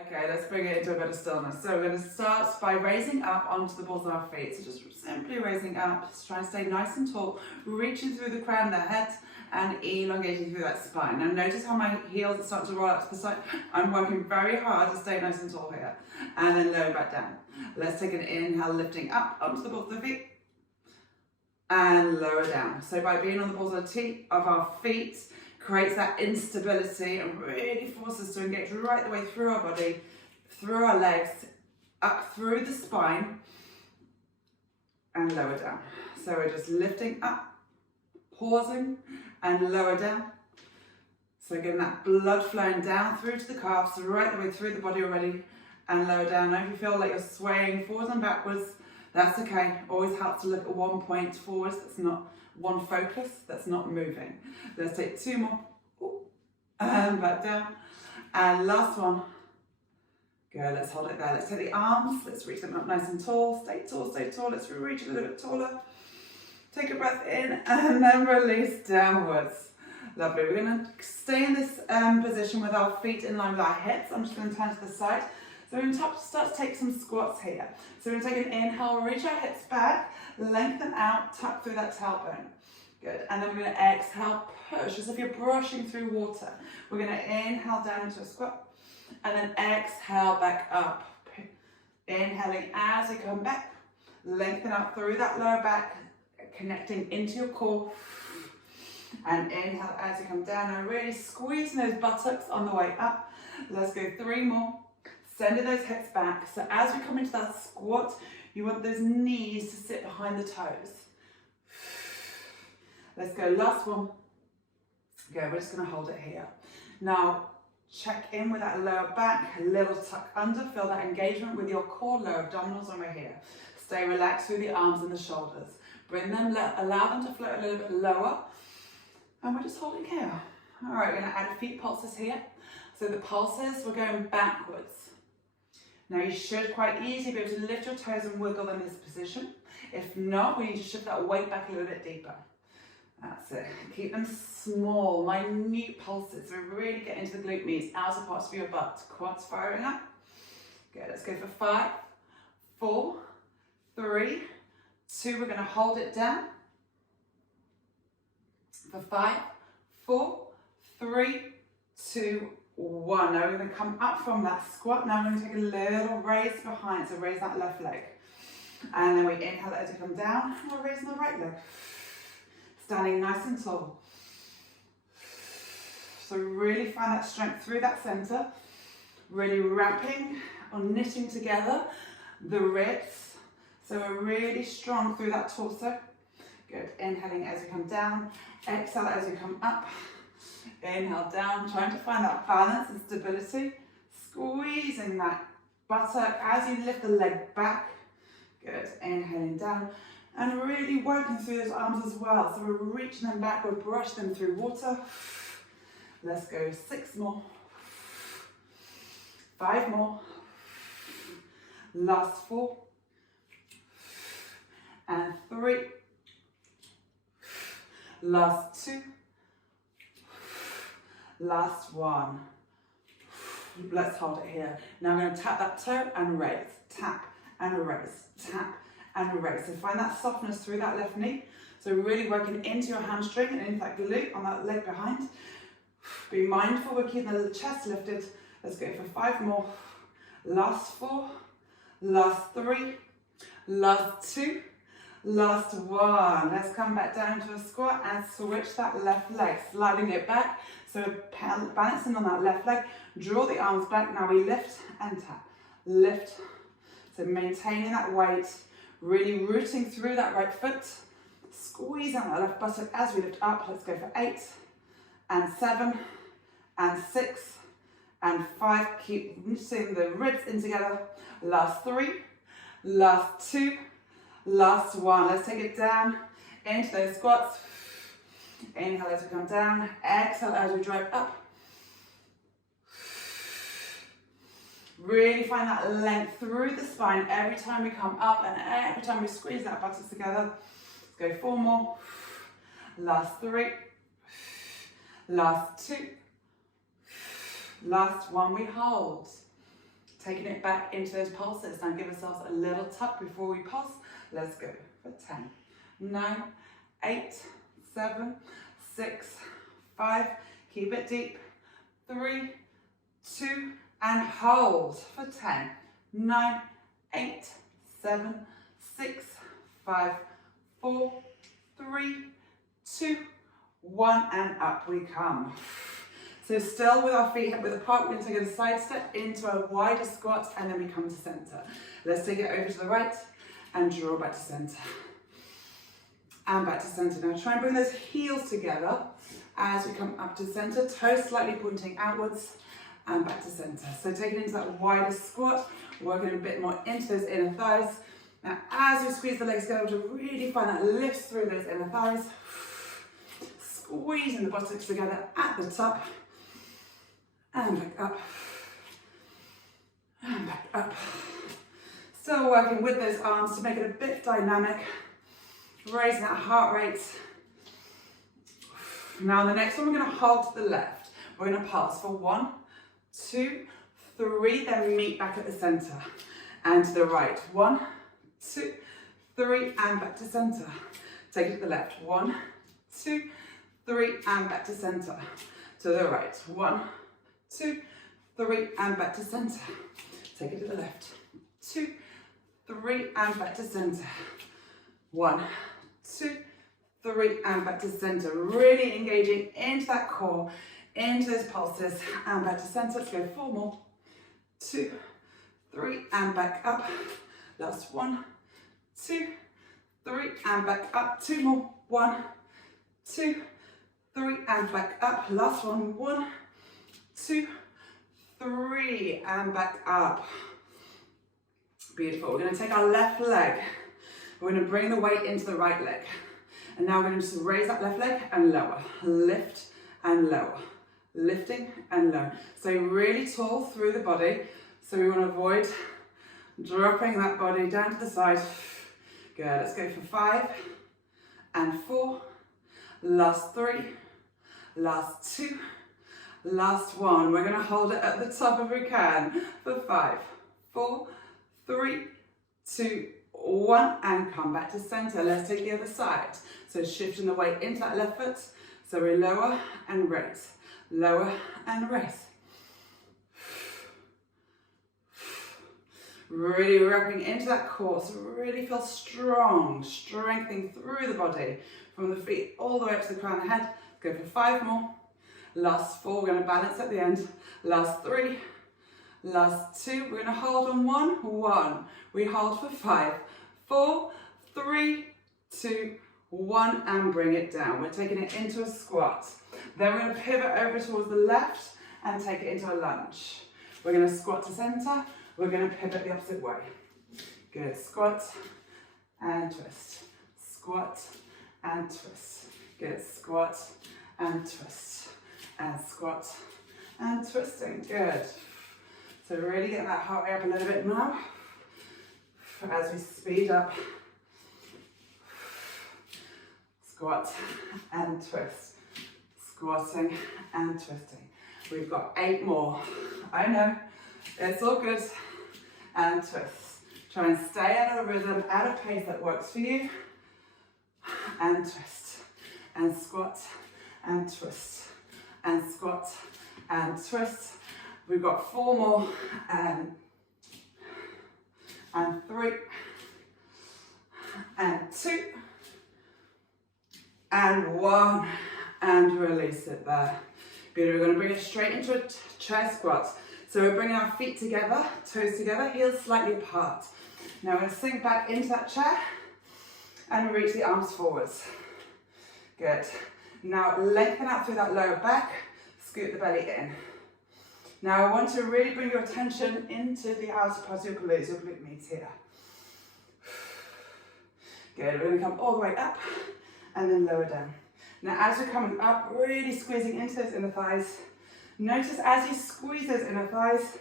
Okay, let's bring it into a bit of stillness. So we're going to start by raising up onto the balls of our feet. So just simply raising up, just try and stay nice and tall, reaching through the crown of the head and elongating through that spine. Now notice how my heels are starting to roll up to the side. I'm working very hard to stay nice and tall here. And then lower back down. Let's take an inhale, lifting up onto the balls of the feet and lower down. So by being on the balls of our feet, creates that instability and really forces us to engage right the way through our body, through our legs, up through the spine, and lower down. So we're just lifting up, pausing, and lower down. So getting that blood flowing down through to the calves, right the way through the body already, and lower down. Now if you feel like you're swaying forwards and backwards, that's okay. Always helps to look at one point forwards. That's not one focus, that's not moving. Let's take two more. And back down. And last one. Good, let's hold it there. Let's take the arms, let's reach them up nice and tall. Stay tall, stay tall. Let's reach a little bit taller. Take a breath in and then release downwards. Lovely. We're going to stay in this position with our feet in line with our hips. I'm just going to turn to the side. So we're going to start to take some squats here. So we're going to take an inhale, reach our hips back, lengthen out, tuck through that tailbone. Good. And then we're going to exhale, push as if you're brushing through water. We're going to inhale down into a squat and then exhale back up. Inhaling as you come back, lengthen out through that lower back, connecting into your core. And inhale as you come down and really squeezing those buttocks on the way up. Let's go 3 more. Sending those hips back. So as we come into that squat, you want those knees to sit behind the toes. Let's go, last one. Go, we're just gonna hold it here. Now, check in with that lower back, a little tuck under, feel that engagement with your core, lower abdominals over here. Stay relaxed through the arms and the shoulders. Bring them, allow them to float a little bit lower. And we're just holding here. All right, we're gonna add feet pulses here. So the pulses, we're going backwards. Now you should quite easily be able to lift your toes and wiggle them in this position. If not, we need to shift that weight back a little bit deeper. That's it. Keep them small, minute pulses. So really get into the glute meats, outer parts of your butt. Quads firing up. Good, let's go for 5, 4, 3, 2. We're going to hold it down. For 5, 4, 3, 2, 1. Now we're going to come up from that squat. Now we're going to take a little raise behind. So raise that left leg. And then we inhale as you come down. And we're raising the right leg. Standing nice and tall. So really find that strength through that center. Really wrapping or knitting together the ribs. So we're really strong through that torso. Good. Inhaling as you come down. Exhale as you come up. Inhale down. Trying to find that balance and stability. Squeezing that buttock as you lift the leg back. Good. Inhaling down. And really working through those arms as well. So we're reaching them back, we'll brush them through water. Let's go 6 more. 5 more. Last 4. And 3. Last 2. Last 1. Let's hold it here. Now I'm going to tap that toe and raise. Tap and raise. Tap and raise. So find that softness through that left knee. So really working into your hamstring and into that glute on that leg behind. Be mindful, we're keeping the chest lifted. Let's go for 5 more. Last 4. Last 3. Last 2. Last 1. Let's come back down to a squat and switch that left leg. Sliding it back. So balancing on that left leg. Draw the arms back. Now we lift and tap. Lift. So maintaining that weight. Really rooting through that right foot. Squeeze out that left buttock as we lift up. Let's go for 8 and 7 and 6 and 5. Keep knitting the ribs in together. Last 3, last 2, last 1. Let's take it down into those squats. Inhale as we come down. Exhale as we drive up. Really find that length through the spine every time we come up and every time we squeeze that buttocks together. Let's go 4 more. Last 3. Last 2. Last 1. We hold. Taking it back into those pulses. Now give ourselves a little tap before we pulse. Let's go for 10, 9, 8, 7, 6, 5. Keep it deep. 3, 2, and hold for 10, 9, 8, 7, 6, 5, 4, 3, 2, 1, and up we come. So still with our feet hip width apart, we're going to take a side step into a wider squat, and then we come to center. Let's take it over to the right and draw back to center. And back to center. Now try and bring those heels together as we come up to center, toes slightly pointing outwards, and back to center. So taking into that wider squat, working a bit more into those inner thighs. Now as we squeeze the legs together, to really find that lift through those inner thighs, squeezing the buttocks together at the top, and back up, and back up. Still working with those arms to make it a bit dynamic, raising that heart rate. Now the next one, we're going to hold to the left. We're going to pulse for 1, 2, 3, then meet back at the center. And to the right, 1, 2, 3, and back to center. Take it to the left, 1, 2, 3, and back to center. To the right, 1, 2, 3, and back to center. Take it to the left, 2, 3, and back to center. 1, 2, 3, and back to center. Really engaging into that core, into those pulses, and back to center. Let's go 4 more. 2, 3, and back up. Last 1, 2, 3, and back up. 2 more. 1, 2, 3, and back up. Last one. 1, 2, 3, and back up. Beautiful. We're going to take our left leg. We're going to bring the weight into the right leg. And now we're going to just raise that left leg and lower. Lift and lower. Lifting and lower. So really tall through the body. So we want to avoid dropping that body down to the side. Good. Let's go for 5 and 4. Last 3. Last 2. Last 1. We're going to hold it at the top if we can. For 5, 4, 3, 2, 1, and come back to center. Let's take the other side. So shifting the weight into that left foot. So we lower and raise. Lower and raise. Really wrapping into that core. So really feel strong, strengthening through the body. From the feet all the way up to the crown of the head. Go for 5 more. Last 4, we're going to balance at the end. Last 3. Last 2, we're going to hold on 1. We hold for 5, 4, 3, 2, 1, and bring it down. We're taking it into a squat. Then we're going to pivot over towards the left and take it into a lunge. We're going to squat to center. We're going to pivot the opposite way. Good. Squat and twist. Squat and twist. Good. Squat and twist. And squat and twisting. Good. So really get that heart rate up a little bit now as we speed up. Squat and twist. Squatting and twisting. We've got 8 more. I know, it's all good. And twist. Try and stay at a rhythm, at a pace that works for you. And twist. And squat and twist. And squat and twist. We've got 4 more, and 3, and 2, and 1, and release it there. Good, we're going to bring it straight into a chair squat. So we're bringing our feet together, toes together, heels slightly apart. Now we're going to sink back into that chair, and reach the arms forwards. Good. Now lengthen out through that lower back, scoot the belly in. Now I want to really bring your attention into the outer part of your glute meats here. Good, we're going to come all the way up and then lower down. Now as you're coming up, really squeezing into those inner thighs. Notice as you squeeze those inner thighs,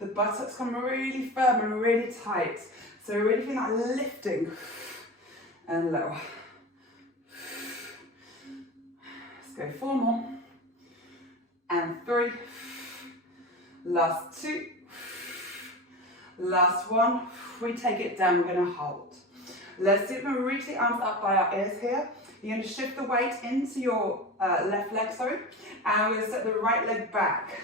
the buttocks come really firm and really tight. So really feel that lifting and lower. Let's go 4 more. And 3. Last 2, Last one, we take it down, we're gonna hold. Let's see if we can reach the arms up by our ears here. You're gonna shift the weight into your left leg, and we're gonna set the right leg back.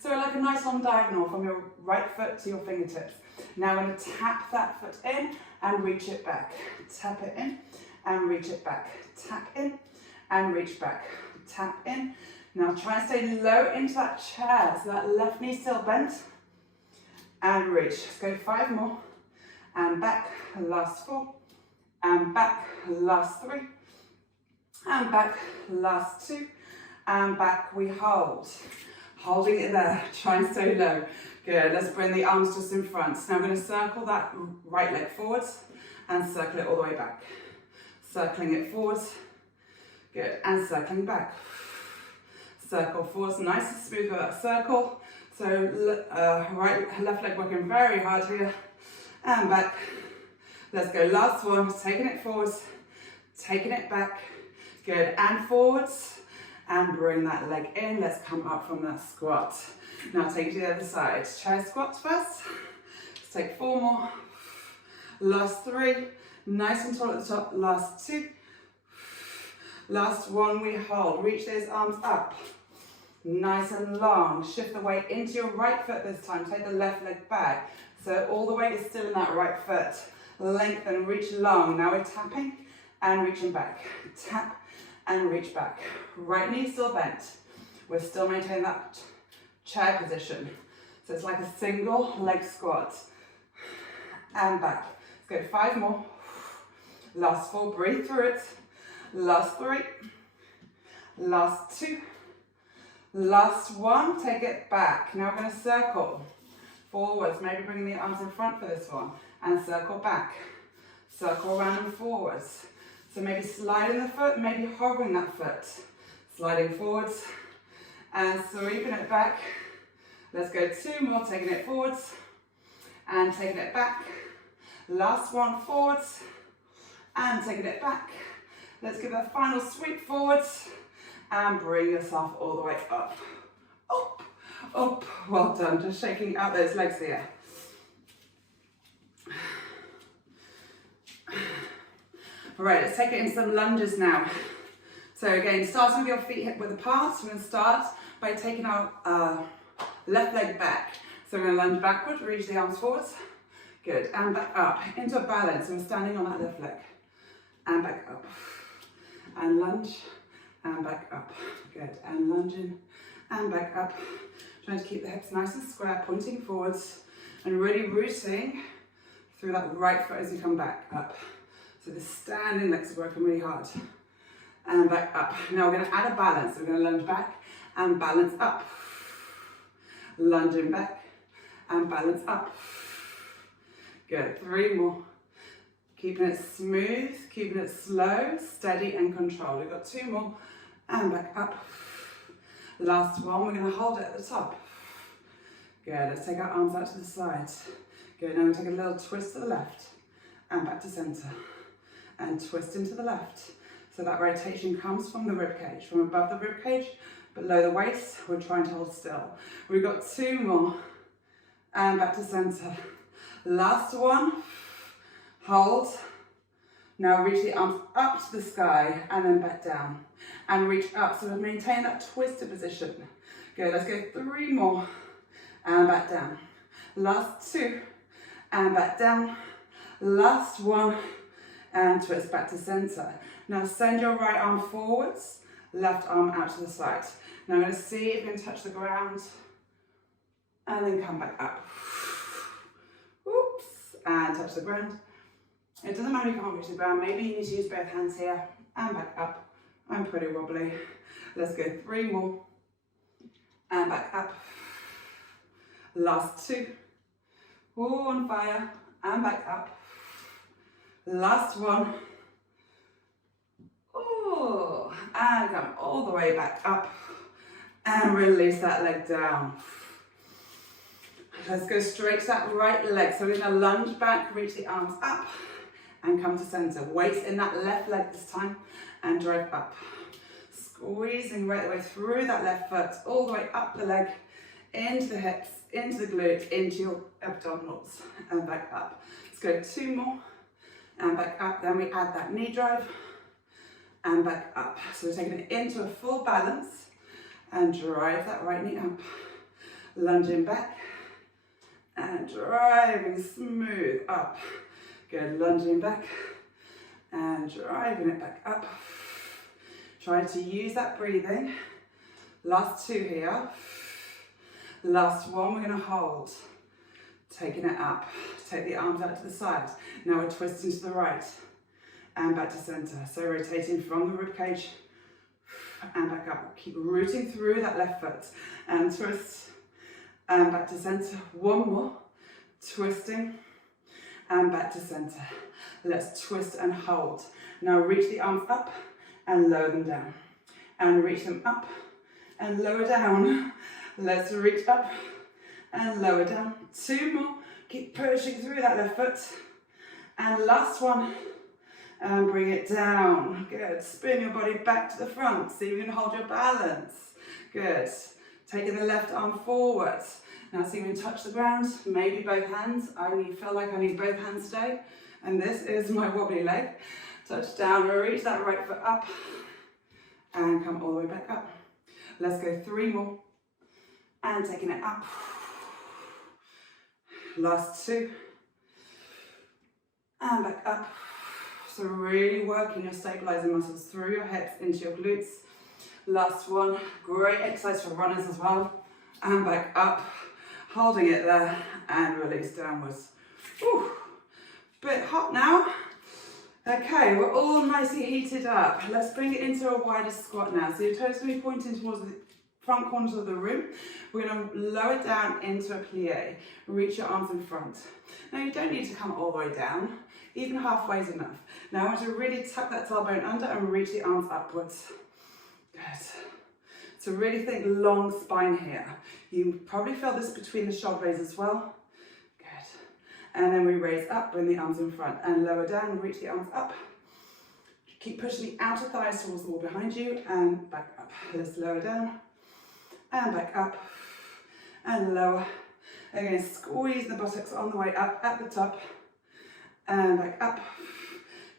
So like a nice long diagonal from your right foot to your fingertips. Now I'm gonna tap that foot in and reach it back. Tap it in and reach it back. Tap in and reach back. Tap in. Now try and stay low into that chair, so that left knee still bent. And reach. Let's go 5 more. And back, last 4. And back, last 3. And back, last 2. And back, we hold. Holding it there, try and stay low. Good, let's bring the arms just in front. Now I'm going to circle that right leg forwards and circle it all the way back. Circling it forwards. Good, and circling back. Circle forwards, nice and smooth with that circle. So left leg working very hard here. And back. Let's go, last one, taking it forwards, taking it back. Good, and forwards. And bring that leg in. Let's come up from that squat. Now take it to the other side. Chair squats first. Let's take 4 more. Last 3. Nice and tall at the top. Last 2. Last 1, we hold. Reach those arms up. Nice and long. Shift the weight into your right foot this time. Take the left leg back. So all the weight is still in that right foot. Lengthen, reach long. Now we're tapping and reaching back. Tap and reach back. Right knee still bent. We're still maintaining that chair position. So it's like a single leg squat. And back. Let's go 5 more. Last 4, breathe through it. Last 3. Last 2. Last 1, take it back. Now we're going to circle forwards, maybe bringing the arms in front for this one. And circle back. Circle around and forwards. So maybe sliding the foot, maybe hovering that foot. Sliding forwards and sweeping it back. Let's go 2 more, taking it forwards and taking it back. Last one, forwards and taking it back. Let's give a final sweep forwards and bring yourself all the way up. Up, up. Well done, just shaking out those legs here. Right, let's take it into some lunges now. So again, starting with your feet hip width apart, we're going to start by taking our left leg back. So we're going to lunge backward, reach the arms forwards. Good, and back up into a balance. So we're standing on that left leg. And back up. And lunge, and back up. Good, and lunging, and back up. Trying to keep the hips nice and square, pointing forwards, and really rooting through that right foot as you come back up. So the standing legs are working really hard. And back up. Now we're going to add a balance. We're going to lunge back and balance up. Lunging back and balance up. Good. 3 more. Keeping it smooth, keeping it slow, steady and controlled. We've got 2 more. And back up. Last one, we're going to hold it at the top. Good. Let's take our arms out to the side. Good. Now we'll take a little twist to the left and back to center. And twist into the left. So that rotation comes from the rib cage, from above the rib cage, below the waist. We're trying to hold still. We've got 2 more. And back to center. Last one. Hold. Now reach the arms up to the sky and then back down. And reach up. So maintain that twisted position. Good. Let's go 3 more. And back down. Last 2. And back down. Last 1. And twist back to center. Now send your right arm forwards, left arm out to the side. Now I'm going to see if you can touch the ground and then come back up. Oops, and touch the ground. It doesn't matter if you can't reach the ground, maybe you need to use both hands here and back up. I'm pretty wobbly. Let's go 3 more and back up. Last 2. Oh, on fire and back up. Last 1. Oh, and come all the way back up and release that leg down. Let's go straight to that right leg. So we're going to lunge back, reach the arms up and come to center. Weight in that left leg this time and drive up. Squeezing right the way through that left foot, all the way up the leg into the hips, into the glute, into your abdominals, and back up. Let's go 2 more, and back up. Then we add that knee drive, and back up. So we're taking it into a full balance, and drive that right knee up. Lunging back, and driving smooth up. Good, lunging back, and driving it back up. Try to use that breathing. Last 2 here. Last 1, we're going to hold. Taking it up. Take the arms out to the side. Now we're twisting to the right and back to center. So rotating from the rib cage and back up. Keep rooting through that left foot and twist and back to center. 1 more. Twisting and back to center. Let's twist and hold. Now reach the arms up and lower them down. And reach them up and lower down. Let's reach up and lower down. 2 more. Keep pushing through that left foot. And last 1. And bring it down. Good. Spin your body back to the front. See if you can hold your balance. Good. Taking the left arm forward. Now see if you can touch the ground. Maybe both hands. I feel like I need both hands today. And this is my wobbly leg. Touch down. Reach that right foot up. And come all the way back up. Let's go 3 more. And taking it up. Last 2. And back up. So really working your stabilizing muscles through your hips into your glutes. Last 1. Great exercise for runners as well. And back up. Holding it there. And release downwards. Whew. Bit hot now. Okay, we're all nicely heated up. Let's bring it into a wider squat now. So your toes will be pointing towards the front corners of the room. We're going to lower down into a plie. Reach your arms in front. Now you don't need to come all the way down. Even halfway is enough. Now I want you to really tuck that tailbone under and reach the arms upwards. Good. So really think long spine here. You probably feel this between the shoulder blades as well. And then we raise up, bring the arms in front and lower down and reach the arms up. Keep pushing the outer thighs towards the wall behind you and back up. Let's lower down and back up and lower. Again, squeeze the buttocks on the way up at the top and back up.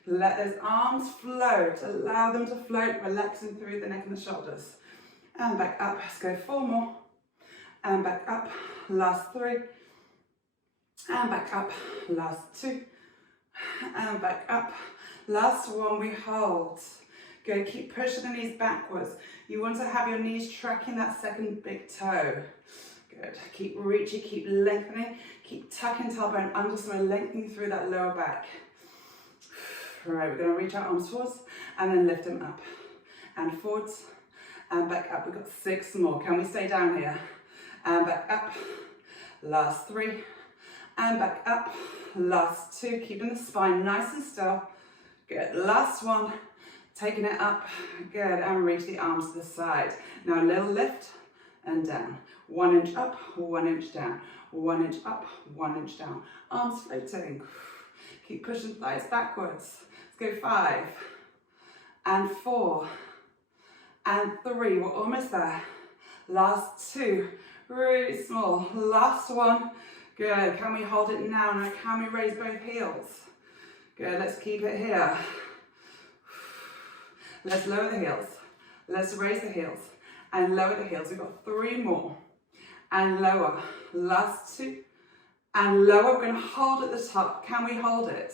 Let those arms float. Allow them to float, relaxing through the neck and the shoulders. And back up. Let's go 4 more. And back up. Last 3. And back up, last 2, and back up, last 1, we hold. Good, keep pushing the knees backwards. You want to have your knees tracking that second big toe. Good, keep reaching, keep lengthening, keep tucking tailbone under, so we're lengthening through that lower back. All right, we're going to reach our arms towards and then lift them up and forwards and back up. We've got 6 more. Can we stay down here? And back up, last 3. And back up, last 2, keeping the spine nice and still. Good, last 1, taking it up, good, and reach the arms to the side. Now a little lift and down. 1 inch up, 1 inch down. 1 inch up, 1 inch down. Arms floating. Keep pushing thighs backwards. Let's go 5, and 4, and 3, we're almost there. Last 2, really small. Last 1. Good, can we hold it now? Now can we raise both heels? Good, let's keep it here. Let's lower the heels. Let's raise the heels and lower the heels. We've got 3 more. And lower, last 2. And lower, we're gonna hold at the top. Can we hold it?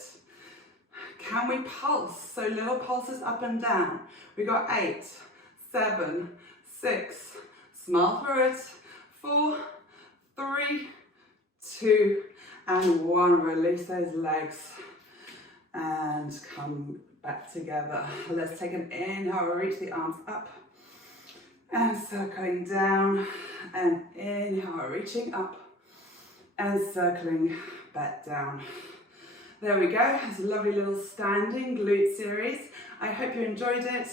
Can we pulse? So little pulses up and down. We got 8, 7, 6, smile through it, 4, 3, 2, and 1. Release those legs and come back together. Let's take an inhale, reach the arms up and circling down, and inhale, reaching up and circling back down. There we go. It's a lovely little standing glute series. I hope you enjoyed it.